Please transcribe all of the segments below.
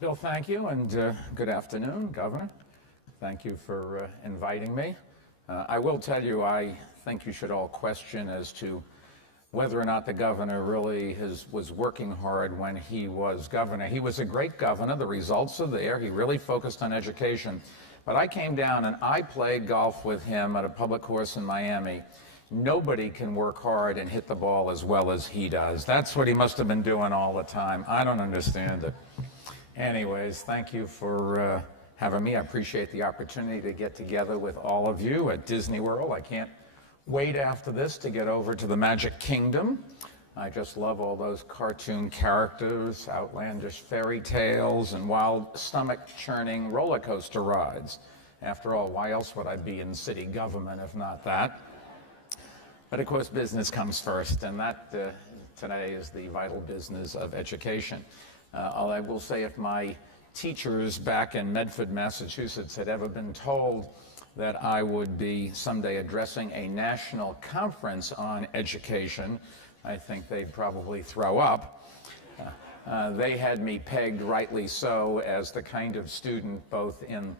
Bill, thank you, and good afternoon, Governor. Thank you for inviting me. I will tell you, I think you should all question as to whether or not the governor really was working hard when he was governor. He was a great governor. The results are there. He really focused on education. But I came down and I played golf with him at a public course in Miami. Nobody can work hard and hit the ball as well as he does. That's what he must have been doing all the time. I don't understand it. Anyways, thank you for having me. I appreciate the opportunity to get together with all of you at Disney World. I can't wait after this to get over to the Magic Kingdom. I just love all those cartoon characters, outlandish fairy tales, and wild stomach-churning roller coaster rides. After all, why else would I be in city government if not that? But of course, business comes first, and that today is the vital business of education. I will say, if my teachers back in Medford, Massachusetts had ever been told that I would be someday addressing a national conference on education, I think they'd probably throw up. They had me pegged, rightly so, as the kind of student both in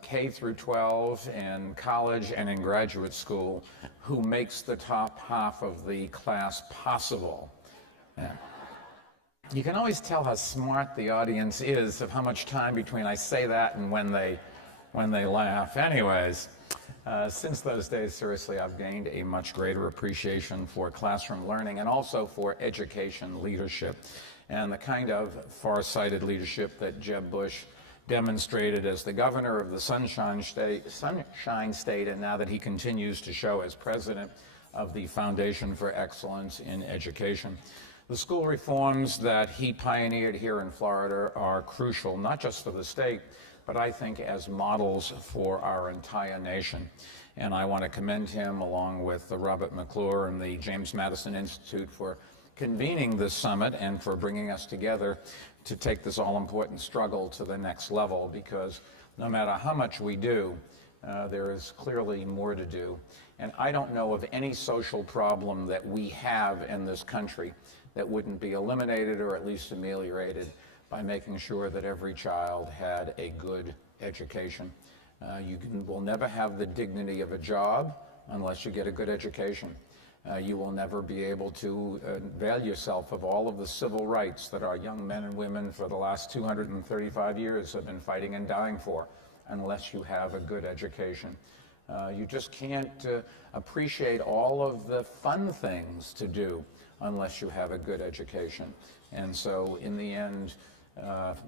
K through 12 in college and in graduate school who makes the top half of the class possible. Yeah. You can always tell how smart the audience is of how much time between I say that and when they laugh. Anyways, since those days, seriously, I've gained a much greater appreciation for classroom learning and also for education leadership and the kind of far-sighted leadership that Jeb Bush demonstrated as the governor of the Sunshine State, and now that he continues to show as president of the Foundation for Excellence in Education. The school reforms that he pioneered here in Florida are crucial, not just for the state, but I think as models for our entire nation. And I want to commend him, along with Robert McClure and the James Madison Institute, for convening this summit and for bringing us together to take this all-important struggle to the next level, because no matter how much we do, there is clearly more to do. And I don't know of any social problem that we have in this country that wouldn't be eliminated or at least ameliorated by making sure that every child had a good education. You will never have the dignity of a job unless you get a good education. You will never be able to avail yourself of all of the civil rights that our young men and women for the last 235 years have been fighting and dying for unless you have a good education. You just can't appreciate all of the fun things to do unless you have a good education. And so in the end,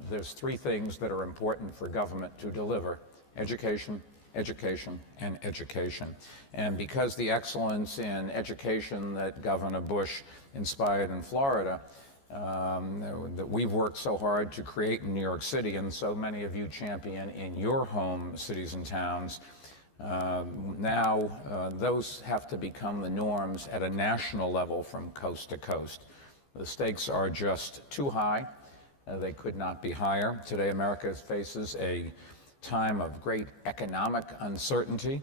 there's three things that are important for government to deliver: education, education, and education. And because the excellence in education that Governor Bush inspired in Florida, that we've worked so hard to create in New York City, and so many of you champion in your home cities and towns, now those have to become the norms at a national level from coast to coast. The stakes are just too high. They could not be higher. Today, America faces a time of great economic uncertainty.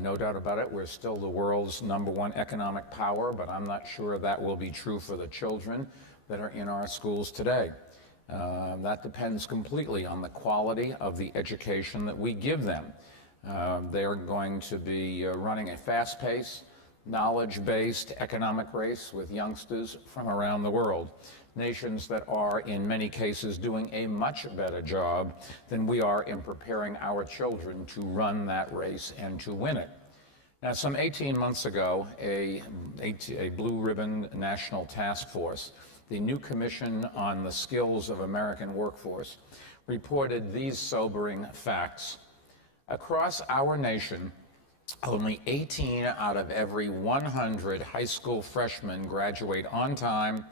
No doubt about it, we're still the world's #1 economic power, but I'm not sure that will be true for the children that are in our schools today. That depends completely on the quality of the education that we give them. They're going to be running a fast-paced, knowledge-based economic race with youngsters from around the world. Nations that are, in many cases, doing a much better job than we are in preparing our children to run that race and to win it. Now, some 18 months ago, a blue-ribbon national task force, the new Commission on the Skills of American Workforce, reported these sobering facts. Across our nation, only 18 out of every 100 high school freshmen graduate on time,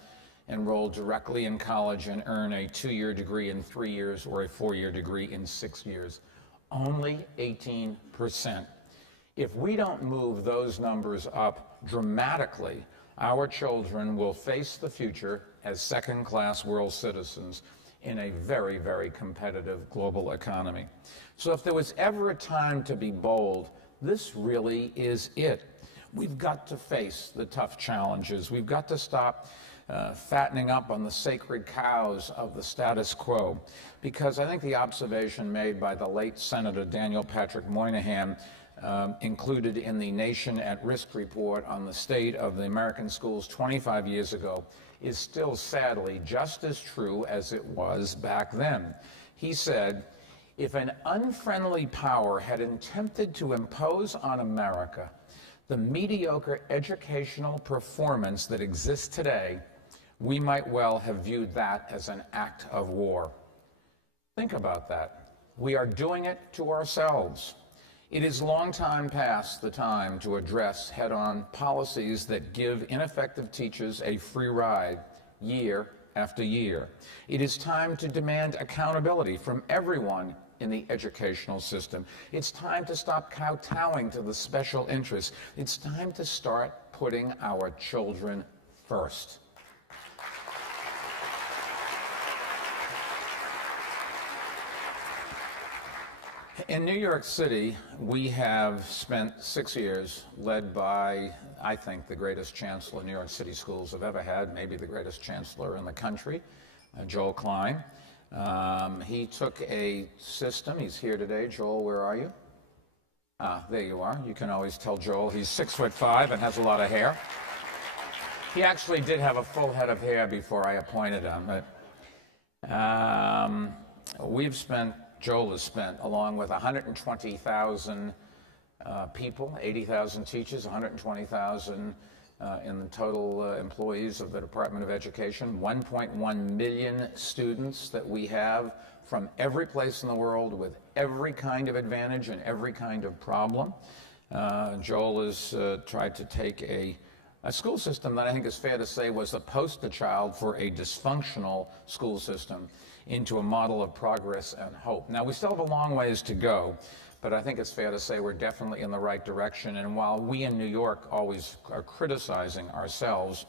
enroll directly in college, and earn a 2-year degree in 3 years or a 4-year degree in 6 years. Only 18%. If we don't move those numbers up dramatically, our children will face the future as second-class world citizens in a very, very competitive global economy. So if there was ever a time to be bold, this really is it. We've got to face the tough challenges. We've got to stop fattening up on the sacred cows of the status quo. Because I think the observation made by the late Senator Daniel Patrick Moynihan, included in the Nation at Risk report on the state of the American schools 25 years ago, is still sadly just as true as it was back then. He said, if an unfriendly power had attempted to impose on America the mediocre educational performance that exists today, we might well have viewed that as an act of war. Think about that. We are doing it to ourselves. It is long time past the time to address head-on policies that give ineffective teachers a free ride year after year. It is time to demand accountability from everyone in the educational system. It's time to stop kowtowing to the special interests. It's time to start putting our children first. In New York City, we have spent 6 years led by, I think, the greatest chancellor New York City schools have ever had, maybe the greatest chancellor in the country, Joel Klein. He took a system. He's here today. Joel, where are you? There you are. You can always tell Joel he's 6'5" and has a lot of hair. He actually did have a full head of hair before I appointed him. But Joel has spent, along with 120,000 people, 80,000 teachers, 120,000 in the total employees of the Department of Education, 1.1 million students that we have from every place in the world with every kind of advantage and every kind of problem. Joel has tried to take a school system that I think is fair to say was the poster child for a dysfunctional school system into a model of progress and hope. Now, we still have a long ways to go, but I think it's fair to say we're definitely in the right direction. And while we in New York always are criticizing ourselves,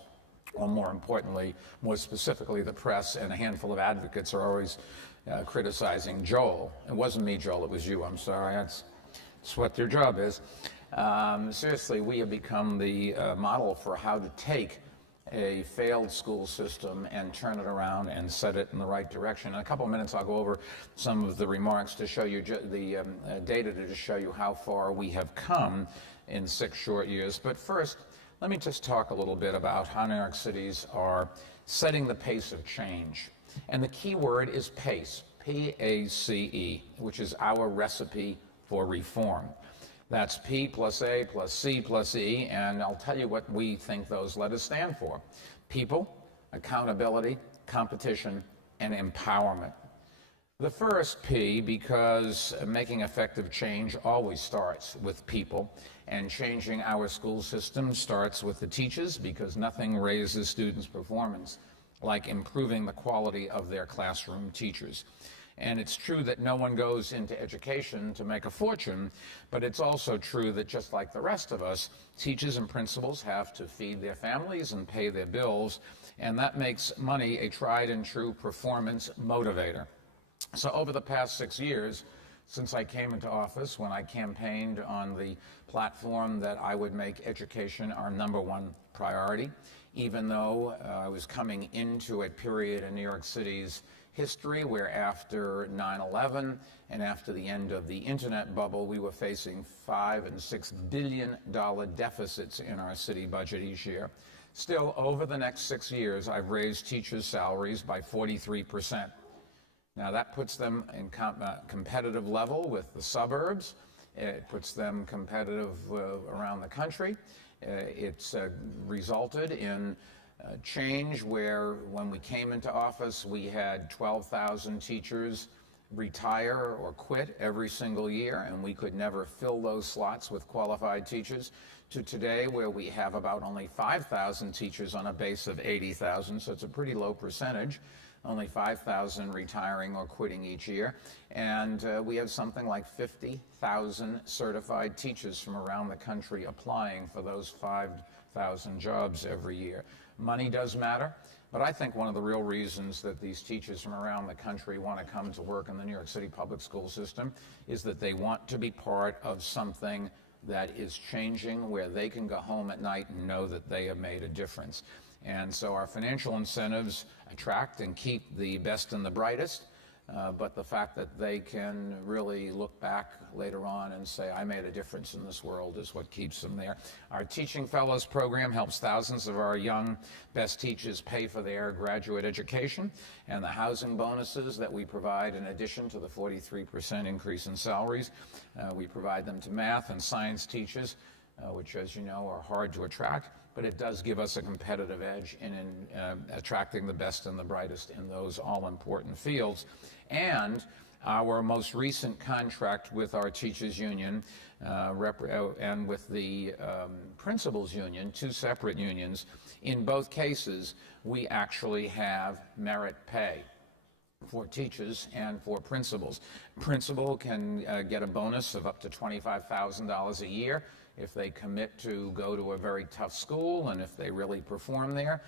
or more importantly, more specifically, the press and a handful of advocates are always criticizing Joel. It wasn't me, Joel, it was you. I'm sorry. That's what your job is. Seriously, we have become the model for how to take a failed school system and turn it around and set it in the right direction. In a couple of minutes, I'll go over some of the remarks to show you the data to just show you how far we have come in 6 short years. But first, let me just talk a little bit about how New York cities are setting the pace of change. And the key word is PACE, P-A-C-E, which is our recipe for reform. That's P plus A plus C plus E, and I'll tell you what we think those letters stand for. People, accountability, competition, and empowerment. The first P, because making effective change always starts with people, and changing our school system starts with the teachers, because nothing raises students' performance like improving the quality of their classroom teachers. And it's true that no one goes into education to make a fortune, but it's also true that just like the rest of us, teachers and principals have to feed their families and pay their bills, and that makes money a tried and true performance motivator. So over the past 6 years, since I came into office, when I campaigned on the platform that I would make education our #1 priority, even though I was coming into a period in New York City's history where after 9/11 and after the end of the internet bubble, we were facing $5 and $6 billion deficits in our city budget each year. Still, over the next 6 years, I've raised teachers' salaries by 43%. Now, that puts them in competitive level with the suburbs. It puts them competitive around the country. It's resulted in change where when we came into office, we had 12,000 teachers retire or quit every single year, and we could never fill those slots with qualified teachers, to today where we have about only 5,000 teachers on a base of 80,000, so it's a pretty low percentage, only 5,000 retiring or quitting each year, and we have something like 50,000 certified teachers from around the country applying for those 5,000 jobs every year. Money does matter, but I think one of the real reasons that these teachers from around the country want to come to work in the New York City public school system is that they want to be part of something that is changing, where they can go home at night and know that they have made a difference. And so our financial incentives attract and keep the best and the brightest. But the fact that they can really look back later on and say, I made a difference in this world, is what keeps them there. Our Teaching Fellows program helps thousands of our young best teachers pay for their graduate education, and the housing bonuses that we provide, in addition to the 43% increase in salaries, we provide them to math and science teachers, which, as you know, are hard to attract, but it does give us a competitive edge in attracting the best and the brightest in those all-important fields. And our most recent contract with our teachers union and with the principals union, two separate unions, in both cases, we actually have merit pay for teachers and for principals. Principal can get a bonus of up to $25,000 a year if they commit to go to a very tough school and if they really perform there.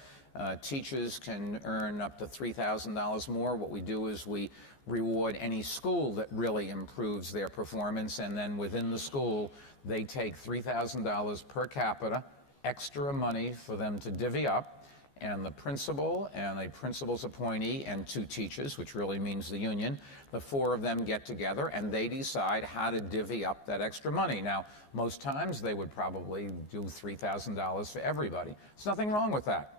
Teachers can earn up to $3,000 more. What we do is we reward any school that really improves their performance, and then within the school they take $3,000 per capita extra money for them to divvy up, and the principal and a principal's appointee and two teachers, which really means the union, the four of them get together and they decide how to divvy up that extra money. Now, most times they would probably do $3,000 for everybody. There's nothing wrong with that.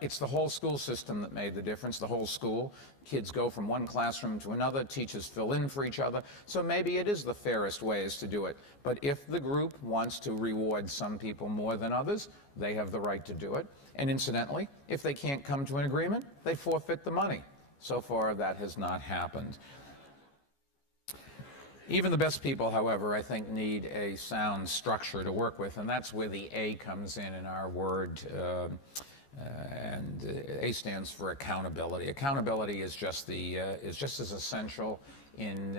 It's the whole school system that made the difference, the whole school. Kids go from one classroom to another, teachers fill in for each other, so maybe it is the fairest ways to do it. But if the group wants to reward some people more than others, they have the right to do it. And incidentally, if they can't come to an agreement, they forfeit the money. So far, that has not happened. Even the best people, however, I think need a sound structure to work with, and that's where the A comes in our word. And A stands for accountability. Accountability is just as essential in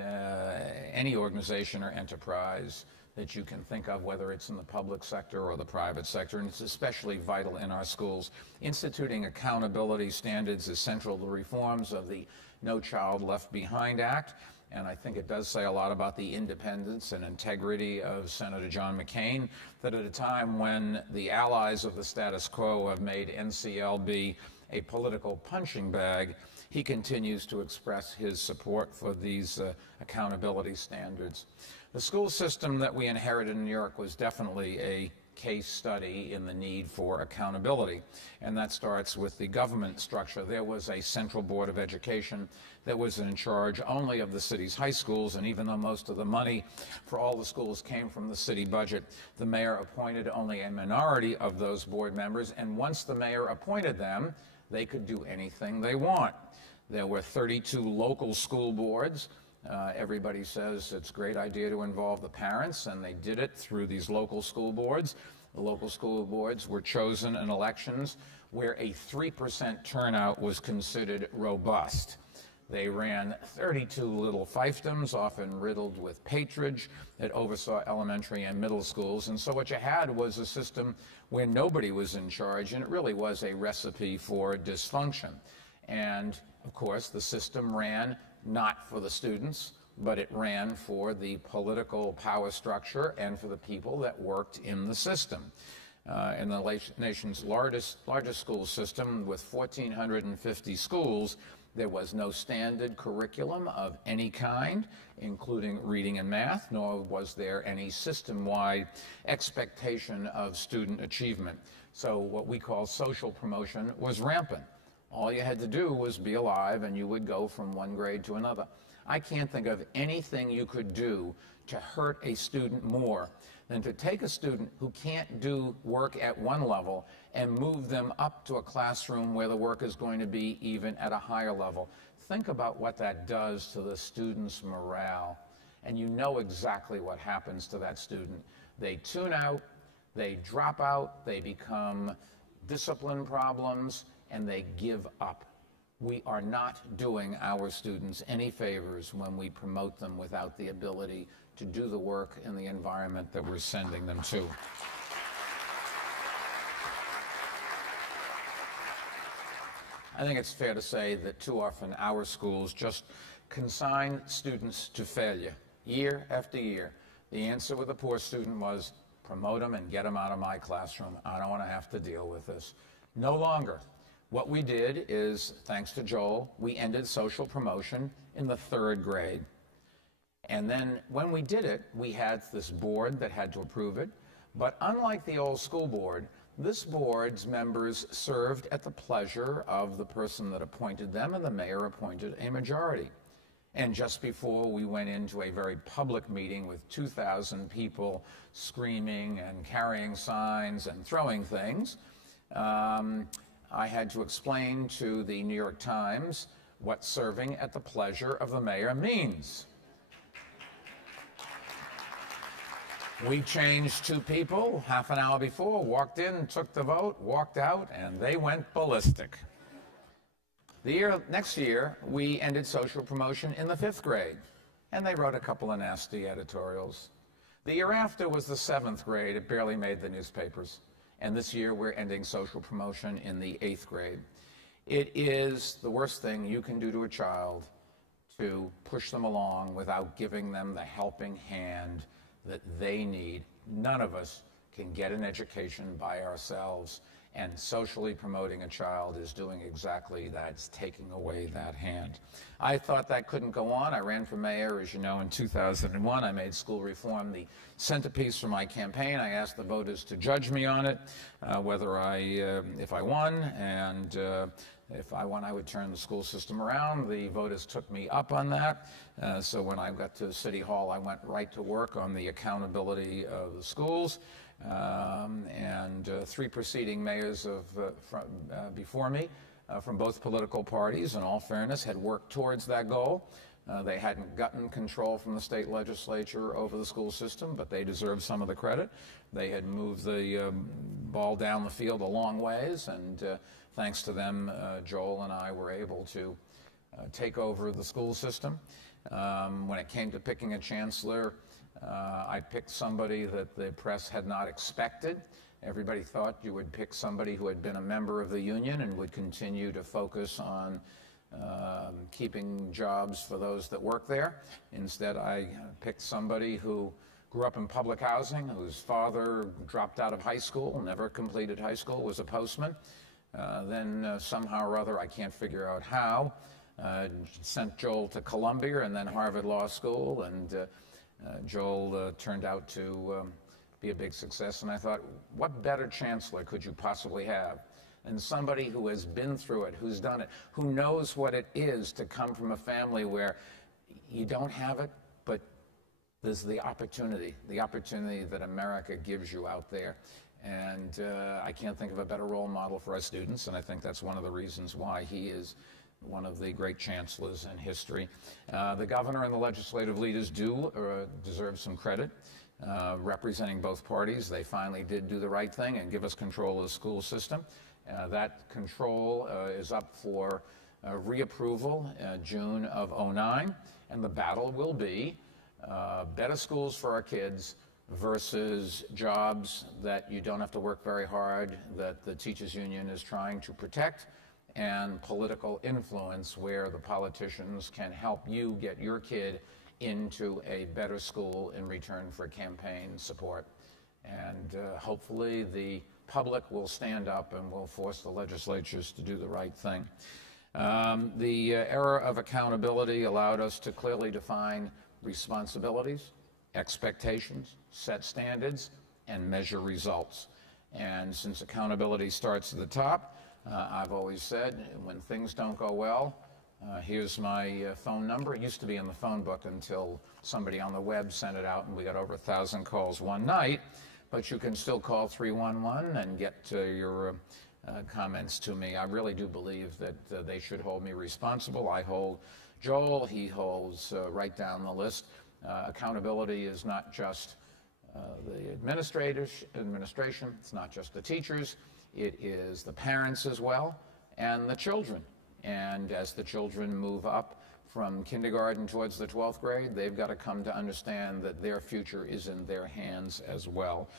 any organization or enterprise that you can think of, whether it's in the public sector or the private sector, and it's especially vital in our schools. Instituting accountability standards is central to the reforms of the No Child Left Behind Act, and I think it does say a lot about the independence and integrity of Senator John McCain, that at a time when the allies of the status quo have made NCLB a political punching bag, he continues to express his support for these accountability standards. The school system that we inherited in New York was definitely a case study in the need for accountability, and that starts with the government structure. There was a central board of education that was in charge only of the city's high schools, and even though most of the money for all the schools came from the city budget, the mayor appointed only a minority of those board members, and once the mayor appointed them, they could do anything they want. There were 32 local school boards. Everybody says it's a great idea to involve the parents, and they did it through these local school boards. The local school boards were chosen in elections where a 3% turnout was considered robust. They ran 32 little fiefdoms, often riddled with patronage, that oversaw elementary and middle schools. And so what you had was a system where nobody was in charge, and it really was a recipe for dysfunction. And, of course, the system ran not for the students, but it ran for the political power structure and for the people that worked in the system. In the nation's largest school system, with 1,450 schools, there was no standard curriculum of any kind, including reading and math, nor was there any system-wide expectation of student achievement. So what we call social promotion was rampant. All you had to do was be alive, and you would go from one grade to another. I can't think of anything you could do to hurt a student more than to take a student who can't do work at one level and move them up to a classroom where the work is going to be even at a higher level. Think about what that does to the student's morale, and you know exactly what happens to that student. They tune out, they drop out, they become discipline problems, and they give up. We are not doing our students any favors when we promote them without the ability to do the work in the environment that we're sending them to. I think it's fair to say that too often our schools just consign students to failure year after year. The answer with a poor student was promote them and get them out of my classroom. I don't want to have to deal with this. No longer. What we did is, thanks to Joel, we ended social promotion in the 3rd grade. And then when we did it, we had this board that had to approve it. But unlike the old school board, this board's members served at the pleasure of the person that appointed them, and the mayor appointed a majority. And just before we went into a very public meeting with 2,000 people screaming and carrying signs and throwing things, I had to explain to the New York Times what serving at the pleasure of the mayor means. We changed 2 people half an hour before, walked in, took the vote, walked out, and they went ballistic. The next year, we ended social promotion in the 5th grade, and they wrote a couple of nasty editorials. The year after was the 7th grade. It barely made the newspapers. And this year, we're ending social promotion in the 8th grade. It is the worst thing you can do to a child to push them along without giving them the helping hand that they need. None of us can get an education by ourselves, and socially promoting a child is doing exactly that. It's taking away that hand. I thought that couldn't go on. I ran for mayor, as you know, in 2001. I made school reform the centerpiece for my campaign. I asked the voters to judge me on it, if I won, and if I won, I would turn the school system around. The voters took me up on that. So when I got to City Hall, I went right to work on the accountability of the schools. And 3 preceding mayors before me from both political parties, in all fairness, had worked towards that goal. They hadn't gotten control from the state legislature over the school system, but they deserved some of the credit. They had moved the ball down the field a long ways, and thanks to them, Joel and I were able to take over the school system. When it came to picking a chancellor, I picked somebody that the press had not expected. Everybody thought you would pick somebody who had been a member of the union and would continue to focus on keeping jobs for those that work there. Instead, I picked somebody who grew up in public housing, whose father dropped out of high school, never completed high school, was a postman. Then somehow or other, I can't figure out how, sent Joel to Columbia and then Harvard Law School, and Joel turned out to be a big success. And I thought, what better chancellor could you possibly have than somebody who has been through it, who's done it, who knows what it is to come from a family where you don't have it, but there's the opportunity that America gives you out there. And I can't think of a better role model for our students, and I think that's one of the reasons why he is one of the great chancellors in history. The governor and the legislative leaders do deserve some credit, representing both parties. They finally did do the right thing and give us control of the school system. That control is up for reapproval June of '09, and the battle will be better schools for our kids versus jobs that you don't have to work very hard, that the teachers union is trying to protect, and political influence where the politicians can help you get your kid into a better school in return for campaign support. And hopefully the public will stand up and will force the legislatures to do the right thing. The era of accountability allowed us to clearly define responsibilities, expectations, set standards, and measure results. And since accountability starts at the top, I've always said, when things don't go well, here's my phone number. It used to be in the phone book until somebody on the web sent it out, and we got over 1,000 calls one night. But you can still call 311 and get your comments to me. I really do believe that they should hold me responsible. I hold Joel. He holds right down the list. Accountability is not just the administration. It's not just the teachers. It is the parents as well, and the children. And as the children move up from kindergarten towards the 12th grade, they've got to come to understand that their future is in their hands as well.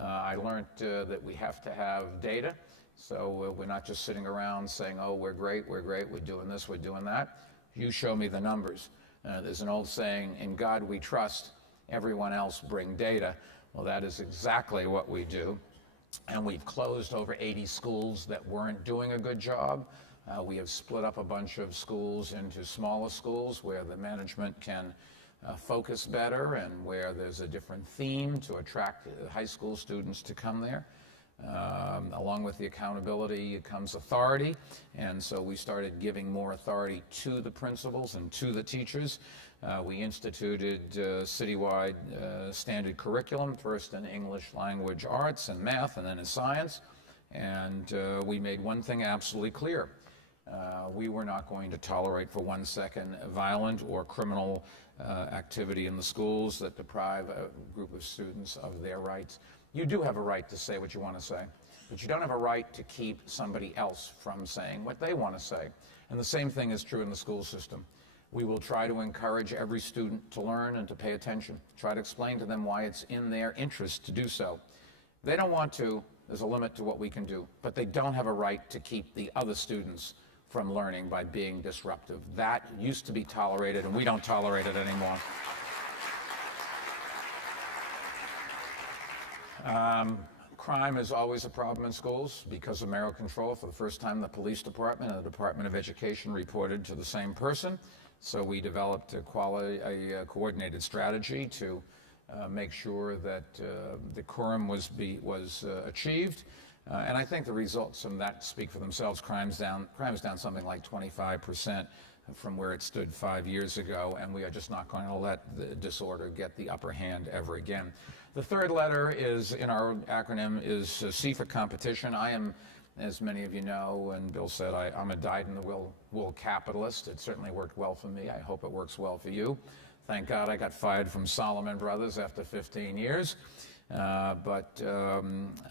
I learned that we have to have data, so we're not just sitting around saying, oh, we're great, we're doing this, we're doing that. You show me the numbers. There's an old saying, in God we trust, everyone else bring data. Well, that is exactly what we do. and we've closed over 80 schools that weren't doing a good job. We have split up a bunch of schools into smaller schools where the management can focus better and where there's a different theme to attract high school students to come there. Along with the accountability comes authority, and so we started giving more authority to the principals and to the teachers. We instituted citywide standard curriculum, first in English language arts and math, and then in science. And we made one thing absolutely clear. We were not going to tolerate for 1 second violent or criminal activity in the schools that deprive a group of students of their rights. You do have a right to say what you want to say, but you don't have a right to keep somebody else from saying what they want to say. And the same thing is true in the school system. We will try to encourage every student to learn and to pay attention, try to explain to them why it's in their interest to do so. If they don't want to, there's a limit to what we can do, but they don't have a right to keep the other students from learning by being disruptive. That used to be tolerated, and we don't tolerate it anymore. Crime is always a problem in schools because of mayoral control. For the first time, the police department and the Department of Education reported to the same person. So we developed a coordinated strategy to make sure that decorum was achieved. And I think the results from that speak for themselves. Crime is down something like 25% from where it stood 5 years ago, and we are just not going to let the disorder get the upper hand ever again. The third letter is, in our acronym, is C for competition. I am, as many of you know, and Bill said, I'm a dyed-in-the-wool capitalist. It certainly worked well for me. I hope it works well for you. Thank God I got fired from Salomon Brothers after 15 years. But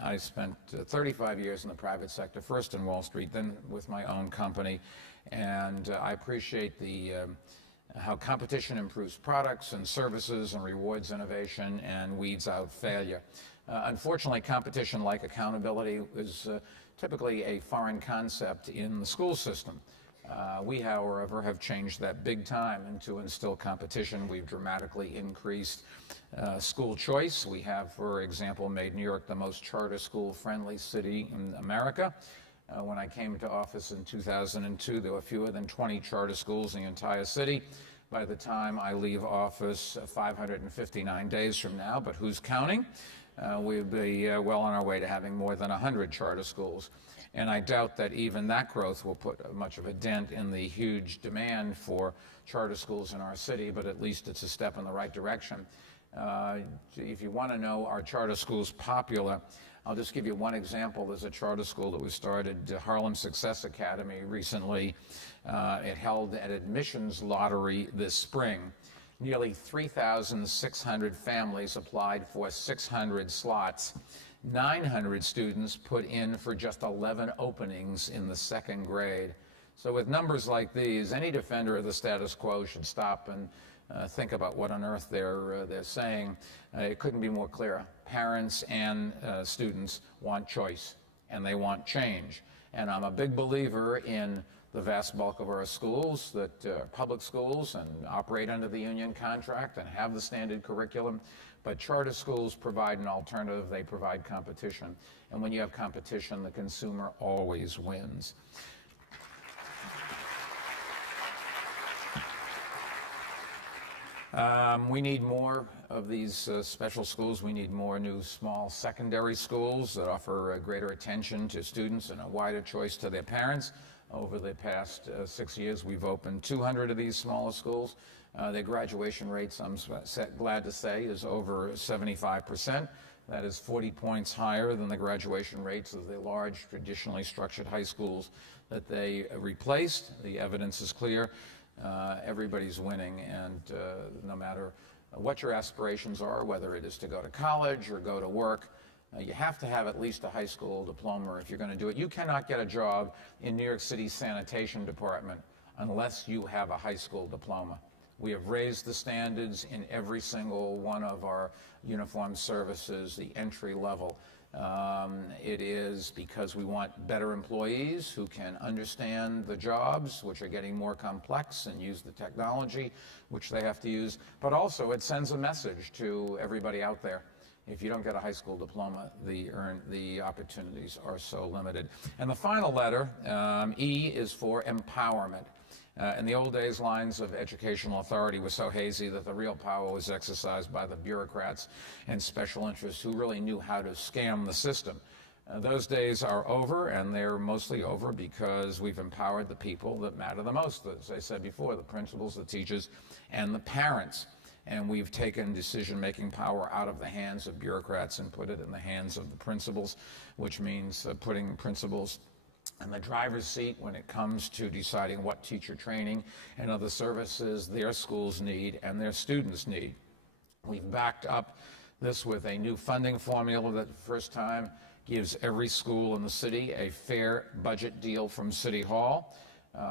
I spent 35 years in the private sector, first in Wall Street, then with my own company. And I appreciate how competition improves products and services and rewards innovation and weeds out failure. Unfortunately, competition, like accountability, is typically a foreign concept in the school system. We, however, have changed that big time, and to instill competition, we've dramatically increased school choice. We have, for example, made New York the most charter school-friendly city in America. When I came to office in 2002, there were fewer than 20 charter schools in the entire city. By the time I leave office 559 days from now, but who's counting? We'll be well on our way to having more than 100 charter schools. And I doubt that even that growth will put much of a dent in the huge demand for charter schools in our city, but at least it's a step in the right direction. If you want to know, are charter schools popular? I'll just give you one example. There's a charter school that was started, Harlem Success Academy, recently. It held an admissions lottery this spring. Nearly 3,600 families applied for 600 slots. 900 students put in for just 11 openings in the second grade. So with numbers like these, any defender of the status quo should stop and think about what on earth they're saying. It couldn't be more clear. Parents and students want choice, and they want change. And I'm a big believer in the vast bulk of our schools that are public schools and operate under the union contract and have the standard curriculum. But charter schools provide an alternative. They provide competition. And when you have competition, the consumer always wins. We need more of these special schools. We need more new small secondary schools that offer greater attention to students and a wider choice to their parents. Over the past 6 years, we've opened 200 of these smaller schools. Their graduation rates, I'm glad to say, is over 75%. That is 40 points higher than the graduation rates of the large, traditionally structured high schools that they replaced. The evidence is clear. Everybody's winning, and no matter what your aspirations are, whether it is to go to college or go to work, you have to have at least a high school diploma if you're going to do it. You cannot get a job in New York City's sanitation department unless you have a high school diploma. We have raised the standards in every single one of our uniformed services, the entry level. It is because we want better employees who can understand the jobs, which are getting more complex, and use the technology, which they have to use. But also, it sends a message to everybody out there. if you don't get a high school diploma, the opportunities are so limited. And the final letter, E, is for empowerment. In the old days, lines of educational authority were so hazy that the real power was exercised by the bureaucrats and special interests who really knew how to scam the system. Those days are over, and they're mostly over because we've empowered the people that matter the most, as I said before, the principals, the teachers, and the parents. And we've taken decision-making power out of the hands of bureaucrats and put it in the hands of the principals, which means putting principals in the driver's seat when it comes to deciding what teacher training and other services their schools need and their students need. We've backed up this with a new funding formula that for the first time gives every school in the city a fair budget deal from City Hall.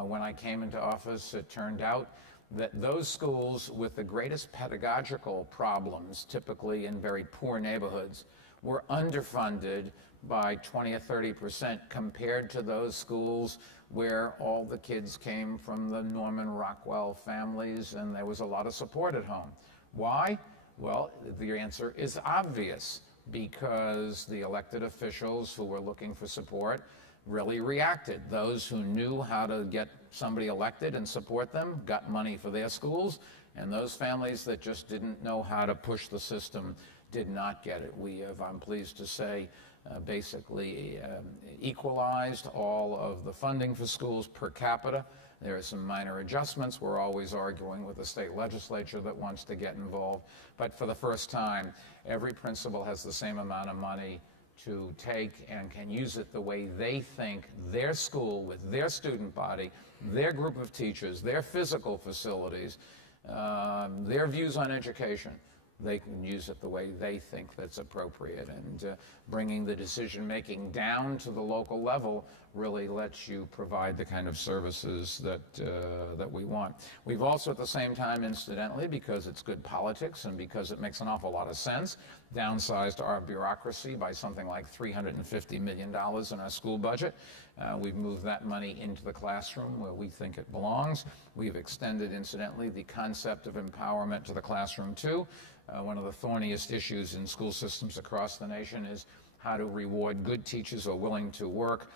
When I came into office, it turned out that those schools with the greatest pedagogical problems, typically in very poor neighborhoods, were underfunded by 20 or 30% compared to those schools where all the kids came from the Norman Rockwell families and there was a lot of support at home. Why? Well, the answer is obvious, because the elected officials who were looking for support really reacted. Those who knew how to get somebody elected and support them got money for their schools, and those families that just didn't know how to push the system did not get it. We have, I'm pleased to say, basically equalized all of the funding for schools per capita. There are some minor adjustments. We're always arguing with the state legislature that wants to get involved. But for the first time, every principal has the same amount of money to take and can use it the way they think their school, with their student body, their group of teachers, their physical facilities, their views on education. They can use it the way they think that's appropriate. And bringing the decision-making down to the local level really lets you provide the kind of services that we want. We've also, at the same time, incidentally, because it's good politics and because it makes an awful lot of sense, downsized our bureaucracy by something like $350 million in our school budget. We've moved that money into the classroom where we think it belongs. We've extended, incidentally, the concept of empowerment to the classroom, too. One of the thorniest issues in school systems across the nation is how to reward good teachers who are willing to work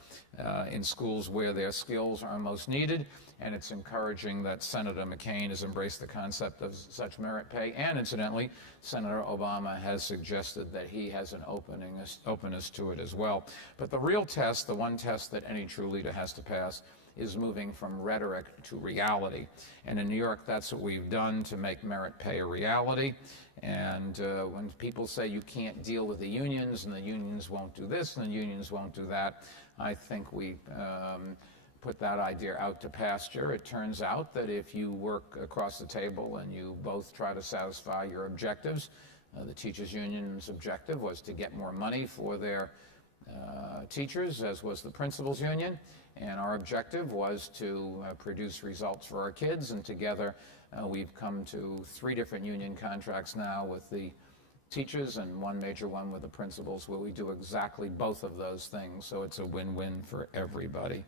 in schools where their skills are most needed. And it's encouraging that Senator McCain has embraced the concept of such merit pay. And incidentally, Senator Obama has suggested that he has an openness to it as well. But the real test, the one test that any true leader has to pass, is moving from rhetoric to reality. And in New York, that's what we've done to make merit pay a reality. And when people say you can't deal with the unions and the unions won't do this and the unions won't do that, I think we put that idea out to pasture. It turns out that if you work across the table and you both try to satisfy your objectives, the teachers union's objective was to get more money for their teachers, as was the principals union, and our objective was to produce results for our kids, and together we've come to 3 different union contracts now with the teachers and one major one with the principals, where we do exactly both of those things, so it's a win-win for everybody.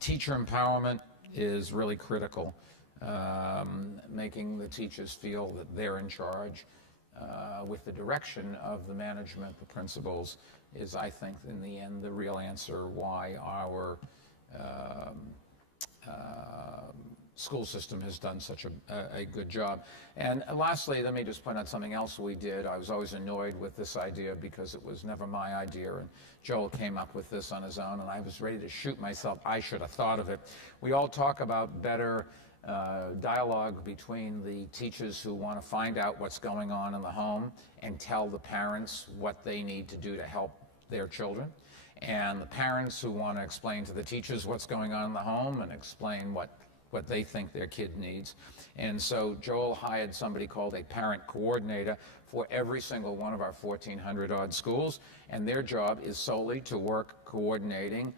Teacher empowerment is really critical, making the teachers feel that they're in charge with the direction of the management, the principals, is, I think, in the end, the real answer why our school system has done such a good job. And lastly, let me just point out something else we did. I was always annoyed with this idea because it was never my idea, and Joel came up with this on his own, and I was ready to shoot myself. I should have thought of it. We all talk about better dialogue between the teachers who want to find out what's going on in the home and tell the parents what they need to do to help their children, and the parents who want to explain to the teachers what's going on in the home and explain what they think their kid needs. And so Joel hired somebody called a parent coordinator for every single one of our 1,400-odd schools, and their job is solely to work coordinating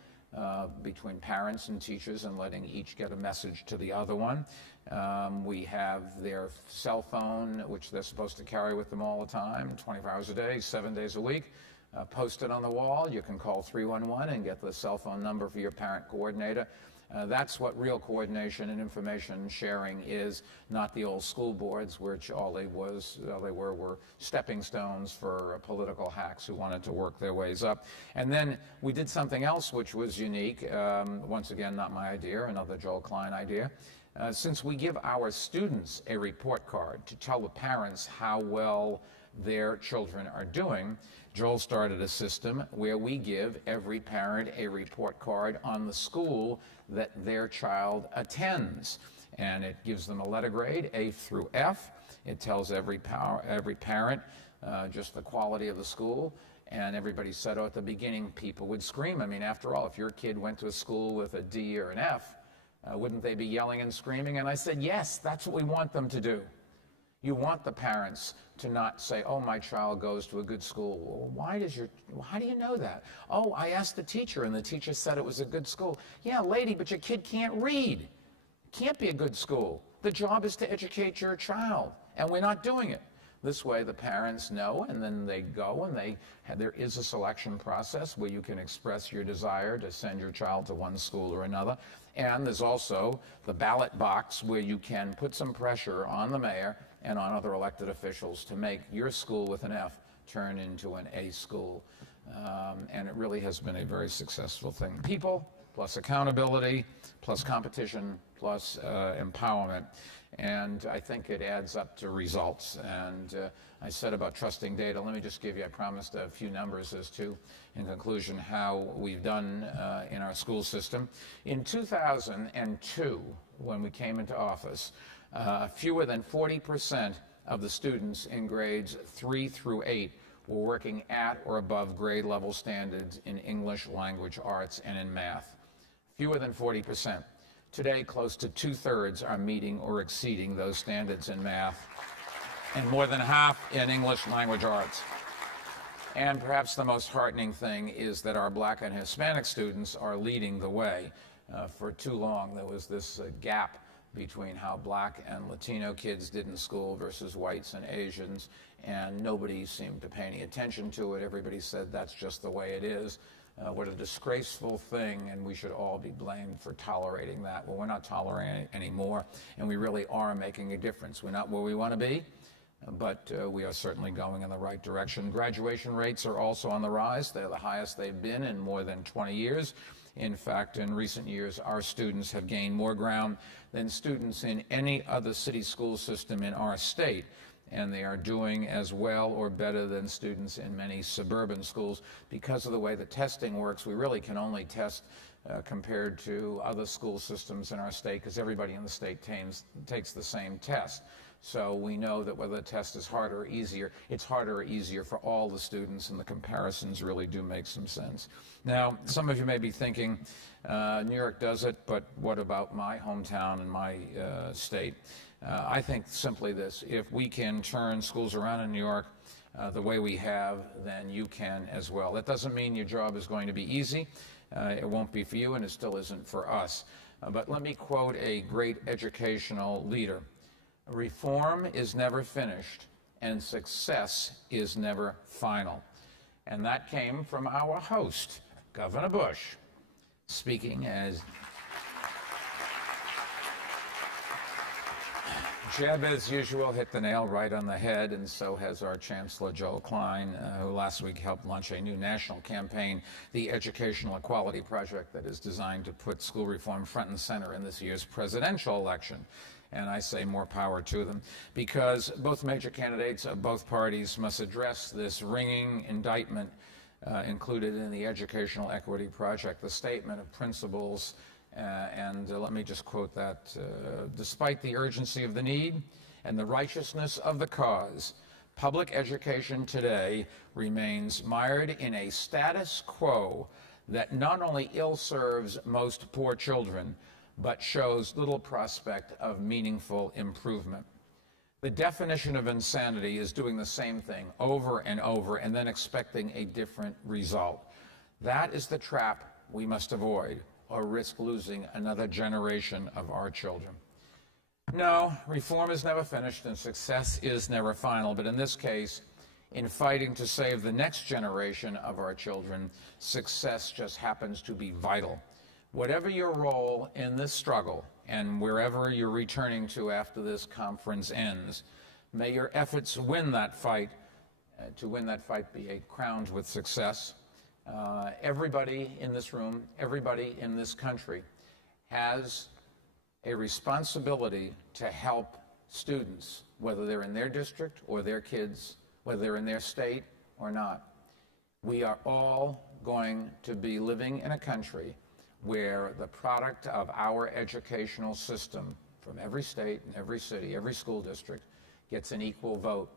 between parents and teachers and letting each get a message to the other one. We have their cell phone, which they're supposed to carry with them all the time, 24 hours a day, 7 days a week, posted on the wall. You can call 311 and get the cell phone number for your parent coordinator. That's what real coordination and information sharing is, not the old school boards, which all they were stepping stones for political hacks who wanted to work their ways up. And then we did something else which was unique. Once again, not my idea, another Joel Klein idea. Since we give our students a report card to tell the parents how well their children are doing, Joel started a system where we give every parent a report card on the school that their child attends. And it gives them a letter grade, A through F. It tells every parent just the quality of the school. And everybody said, oh, at the beginning, people would scream. I mean, after all, if your kid went to a school with a D or an F, wouldn't they be yelling and screaming? And I said, yes, that's what we want them to do. You want the parents to not say, oh, my child goes to a good school. Well, how do you know that? Oh, I asked the teacher, and the teacher said it was a good school. Yeah, lady, but your kid can't read. It can't be a good school. The job is to educate your child, and we're not doing it. This way, the parents know, and then they go, and there is a selection process where you can express your desire to send your child to one school or another. And there's also the ballot box where you can put some pressure on the mayor and on other elected officials to make your school with an F turn into an A school. And it really has been a very successful thing. People, plus accountability, plus competition, plus empowerment. And I think it adds up to results. And I said about trusting data. Let me just give you, I promised, a few numbers as to, in conclusion, how we've done in our school system. In 2002, when we came into office, fewer than 40% of the students in grades 3 through 8 were working at or above grade level standards in English, language arts, and in math. Fewer than 40%. Today, close to 2/3 are meeting or exceeding those standards in math, and more than half in English, language arts. And perhaps the most heartening thing is that our Black and Hispanic students are leading the way. For too long, there was this gap between how Black and Latino kids did in school versus whites and Asians, and nobody seemed to pay any attention to it. Everybody said that's just the way it is. What a disgraceful thing, and we should all be blamed for tolerating that. Well, we're not tolerating it anymore, and we really are making a difference. We're not where we want to be, but we are certainly going in the right direction. Graduation rates are also on the rise. They're the highest they've been in more than 20 years. In fact, in recent years, our students have gained more ground than students in any other city school system in our state, and they are doing as well or better than students in many suburban schools. Because of the way the testing works, we really can only test compared to other school systems in our state, because everybody in the state takes the same test. So we know that whether the test is harder or easier, it's harder or easier for all the students, and the comparisons really do make some sense. Now, some of you may be thinking, New York does it, but what about my hometown and my state? I think simply this: if we can turn schools around in New York the way we have, then you can as well. That doesn't mean your job is going to be easy. It won't be for you, and it still isn't for us. But let me quote a great educational leader. Reform is never finished, and success is never final. And that came from our host, Governor Bush, speaking as Jeb, as usual, hit the nail right on the head, and so has our Chancellor, Joel Klein, who last week helped launch a new national campaign, the Educational Equality Project, that is designed to put school reform front and center in this year's presidential election. And I say more power to them, because both major candidates of both parties must address this ringing indictment included in the Educational Equity Project, the statement of principles. And let me just quote that. Despite the urgency of the need and the righteousness of the cause, public education today remains mired in a status quo that not only ill serves most poor children, but shows little prospect of meaningful improvement. The definition of insanity is doing the same thing over and over and then expecting a different result. That is the trap we must avoid, or risk losing another generation of our children. No, reform is never finished and success is never final, but in this case, in fighting to save the next generation of our children, success just happens to be vital. Whatever your role in this struggle, and wherever you're returning to after this conference ends, may your efforts to win that fight be crowned with success. Everybody in this room, everybody in this country has a responsibility to help students, whether they're in their district or their kids, whether they're in their state or not. We are all going to be living in a country where the product of our educational system from every state and every city, every school district, gets an equal vote.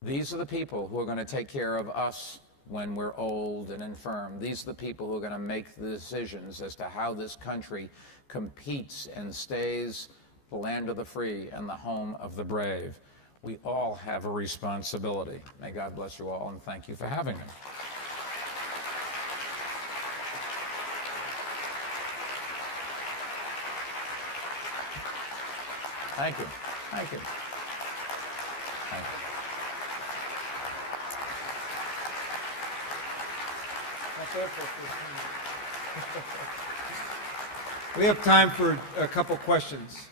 These are the people who are going to take care of us when we're old and infirm. These are the people who are going to make the decisions as to how this country competes and stays the land of the free and the home of the brave. We all have a responsibility. May God bless you all, and thank you for having me. Thank you. Thank you. Thank you. We have time for a couple questions.